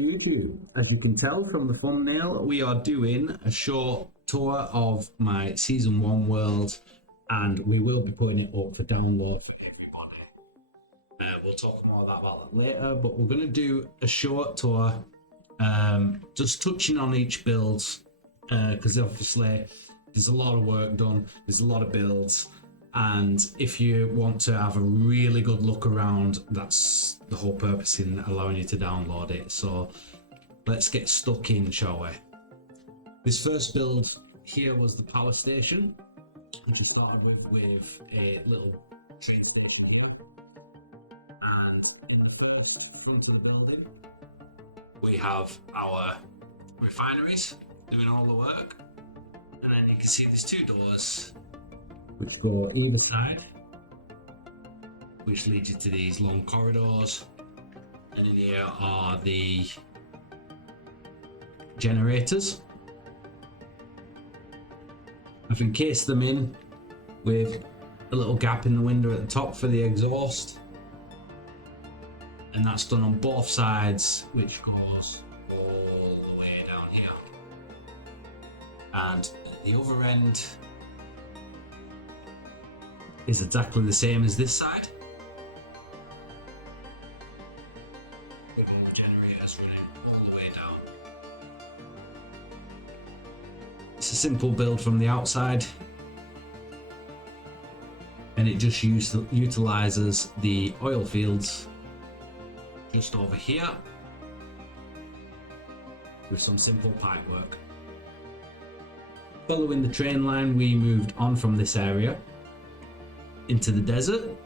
YouTube. As you can tell from the thumbnail, we are doing a short tour of my Season 1 world, and we will be putting it up for download for everybody. We'll talk more about that later, but we're going to do a short tour, just touching on each build, because obviously there's a lot of work done, there's a lot of builds, and if you want to have a really good look around, that's the whole purpose in allowing you to download it. So let's get stuck in, shall we? This first build here was the power station, which I started with a little train station here. And in the first front of the building, we have our refineries doing all the work. And then you can see there's two doors which go either side, which leads you to these long corridors. And in here are the generators. I've encased them in with a little gap in the window at the top for the exhaust. And that's done on both sides, which goes all the way down here. And at the other end is exactly the same as this side. The generators running all the way down. It's a simple build from the outside, and it just utilizes the oil fields just over here with some simple pipe work. Following the train line, we moved on from this area into the desert,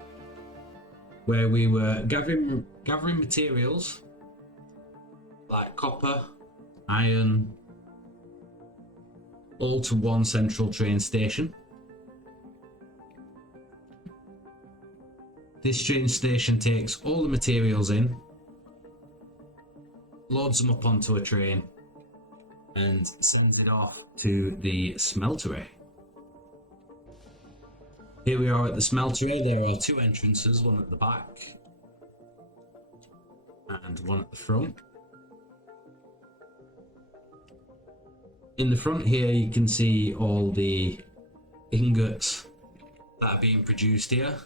where we were gathering materials like copper, iron, all to one central train station. This train station takes all the materials in, loads them up onto a train, and sends it off to the smeltery. Here we are at the smeltery. There are two entrances, one at the back and one at the front. In the front here you can see all the ingots that are being produced here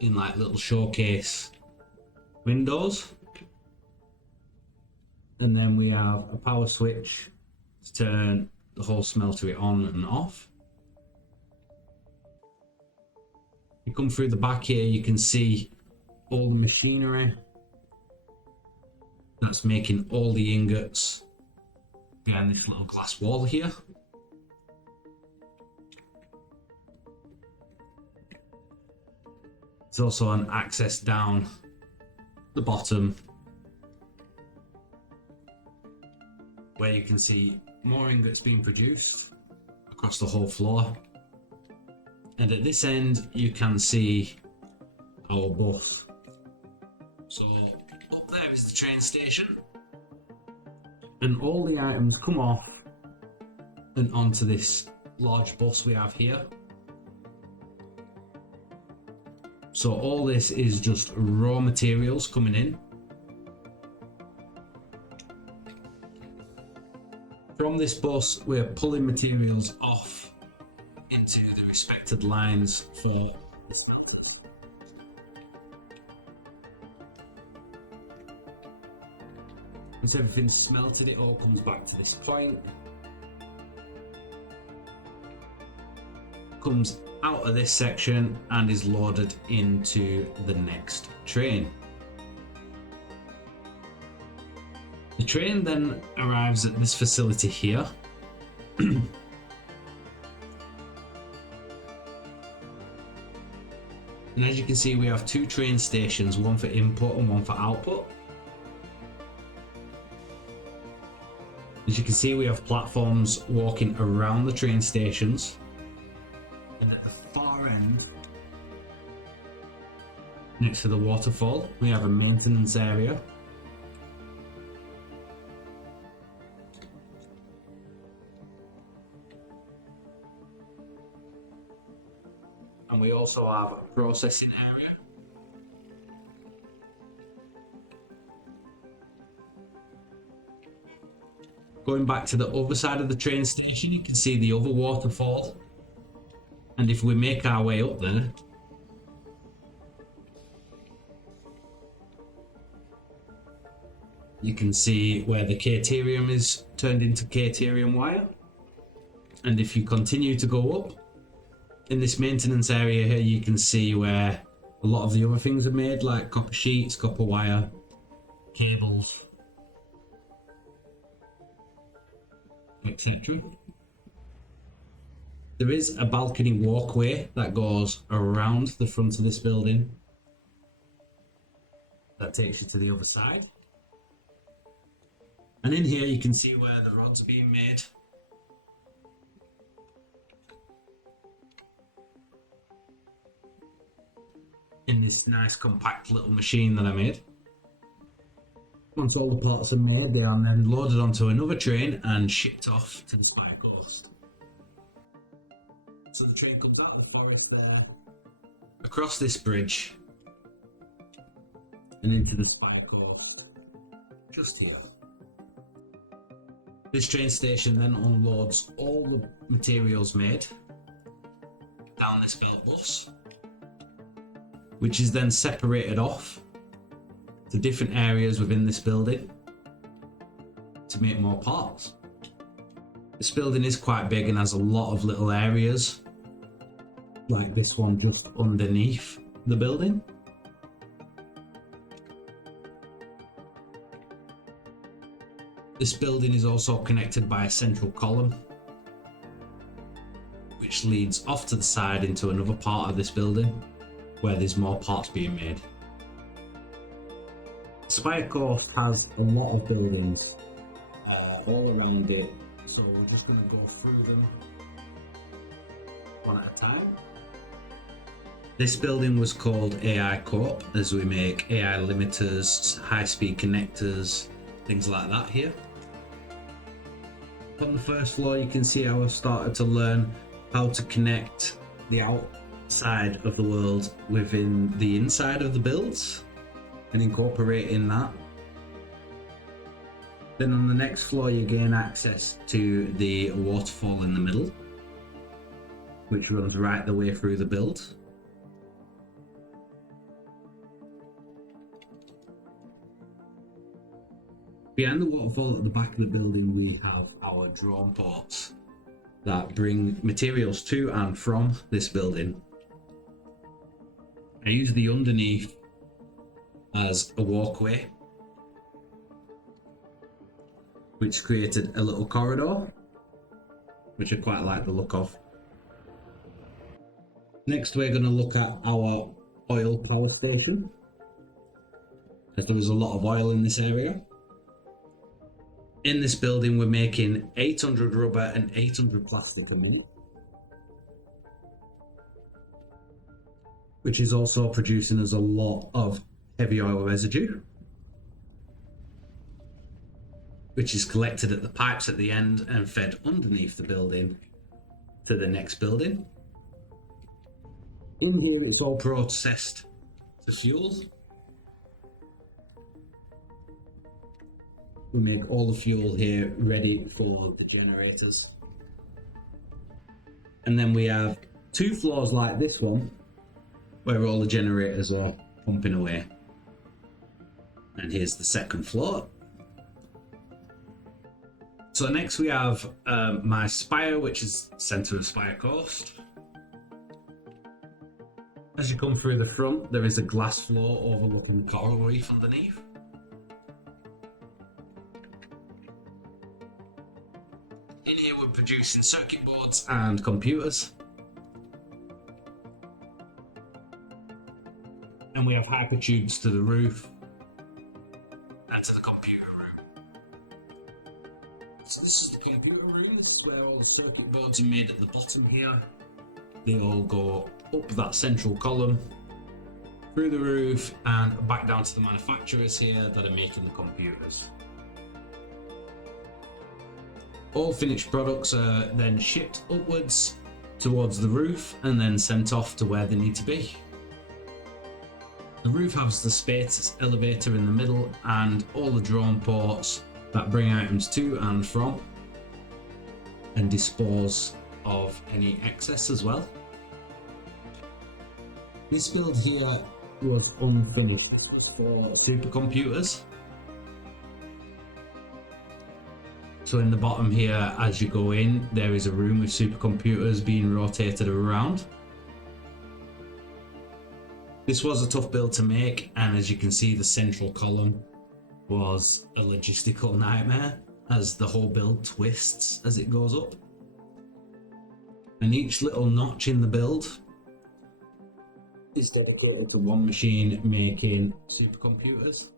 in like little showcase windows. And then we have a power switch to turn the whole smeltery on and off. You come through the back here, you can see all the machinery that's making all the ingots behind this little glass wall here. There's also an access down the bottom where you can see more ingots being produced across the whole floor. And at this end you can see our bus. So up there is the train station, and all the items come off and onto this large bus we have here. So all this is just raw materials coming in. From this bus we're pulling materials off into the respected lines for the smelters. Once everything's smelted, it all comes back to this point, comes out of this section and is loaded into the next train. The train then arrives at this facility here. And as you can see, we have two train stations, one for input and one for output. As you can see, we have platforms walking around the train stations. And at the far end, next to the waterfall, we have a maintenance area. And we also have a processing area. Going back to the other side of the train station, you can see the other waterfall. And if we make our way up there, you can see where the caterium is turned into caterium wire. And if you continue to go up, in this maintenance area here, you can see where a lot of the other things are made, like copper sheets, copper wire, cables, etc. There is a balcony walkway that goes around the front of this building that takes you to the other side. And in here you can see where the rods are being made. In this nice compact little machine that I made. Once all the parts are made, they are then loaded onto another train and shipped off to the Spire Coast. So the train comes out of the forest there, across this bridge, and into the Spire Coast, just here. This train station then unloads all the materials made down this belt bus, which is then separated off to different areas within this building to make more parts. This building is quite big and has a lot of little areas, like this one just underneath the building. This building is also connected by a central column, which leads off to the side into another part of this building, where there's more parts being made. Spire Coast has a lot of buildings all around it, so we're just going to go through them one at a time. This building was called AI Corp, as we make AI limiters, high-speed connectors, things like that here. On the first floor you can see how I've started to learn how to connect the outside of the world within the inside of the builds and incorporating that. Then on the next floor you gain access to the waterfall in the middle, which runs right the way through the build. Behind the waterfall at the back of the building we have our drone ports that bring materials to and from this building. I use the underneath as a walkway, which created a little corridor, which I quite like the look of. Next we're going to look at our oil power station, as there was a lot of oil in this area. In this building we're making 800 rubber and 800 plastic a minute, which is also producing us a lot of heavy oil residue, which is collected at the pipes at the end and fed underneath the building to the next building. In here it's all processed to fuel. We make all the fuel here ready for the generators. And then we have 2 floors like this one, where all the generators are pumping away. And here's the second floor. So next we have my spire, which is centre of Spire Coast. As you come through the front, there is a glass floor overlooking the coral reef underneath. In here we're producing circuit boards and computers. And we have hypertubes to the roof and to the computer room. So this is the computer room. This is where all the circuit boards are made at the bottom here. They all go up that central column, through the roof and back down to the manufacturers here that are making the computers. All finished products are then shipped upwards towards the roof and then sent off to where they need to be. The roof has the space elevator in the middle and all the drone ports that bring items to and from, and dispose of any excess as well. This build here was unfinished. This was for supercomputers. So in the bottom here, as you go in, there is a room with supercomputers being rotated around. This was a tough build to make, and as you can see, the central column was a logistical nightmare as the whole build twists as it goes up. And each little notch in the build is dedicated to one machine making supercomputers.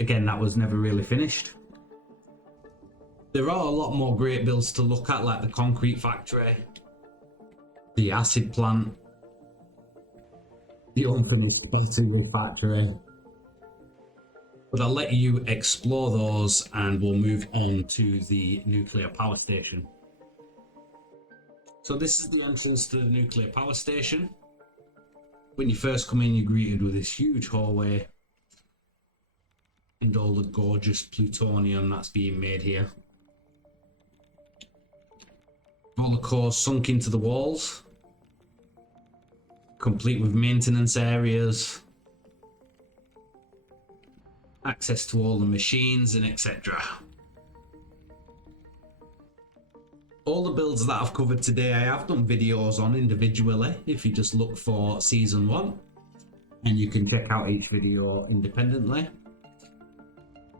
Again, that was never really finished. There are a lot more great builds to look at, like the concrete factory, the acid plant, the unfinished battery factory. But I'll let you explore those and we'll move on to the nuclear power station. So this is the entrance to the nuclear power station. When you first come in, you're greeted with this huge hallway and all the gorgeous plutonium that's being made here. All the cores sunk into the walls, complete with maintenance areas, access to all the machines and etc. All the builds that I've covered today, I have done videos on individually. If you just look for season 1, and you can check out each video independently.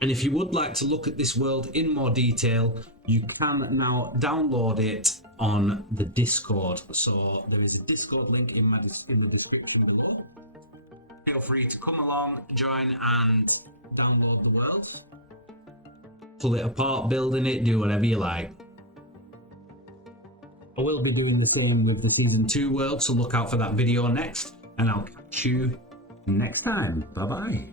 And if you would like to look at this world in more detail, you can now download it on the Discord. So there is a Discord link in the description below. Feel free to come along, join and download the world. Pull it apart, building it, do whatever you like. I will be doing the same with the season 2 world, so look out for that video next, and I'll catch you next time. Bye bye.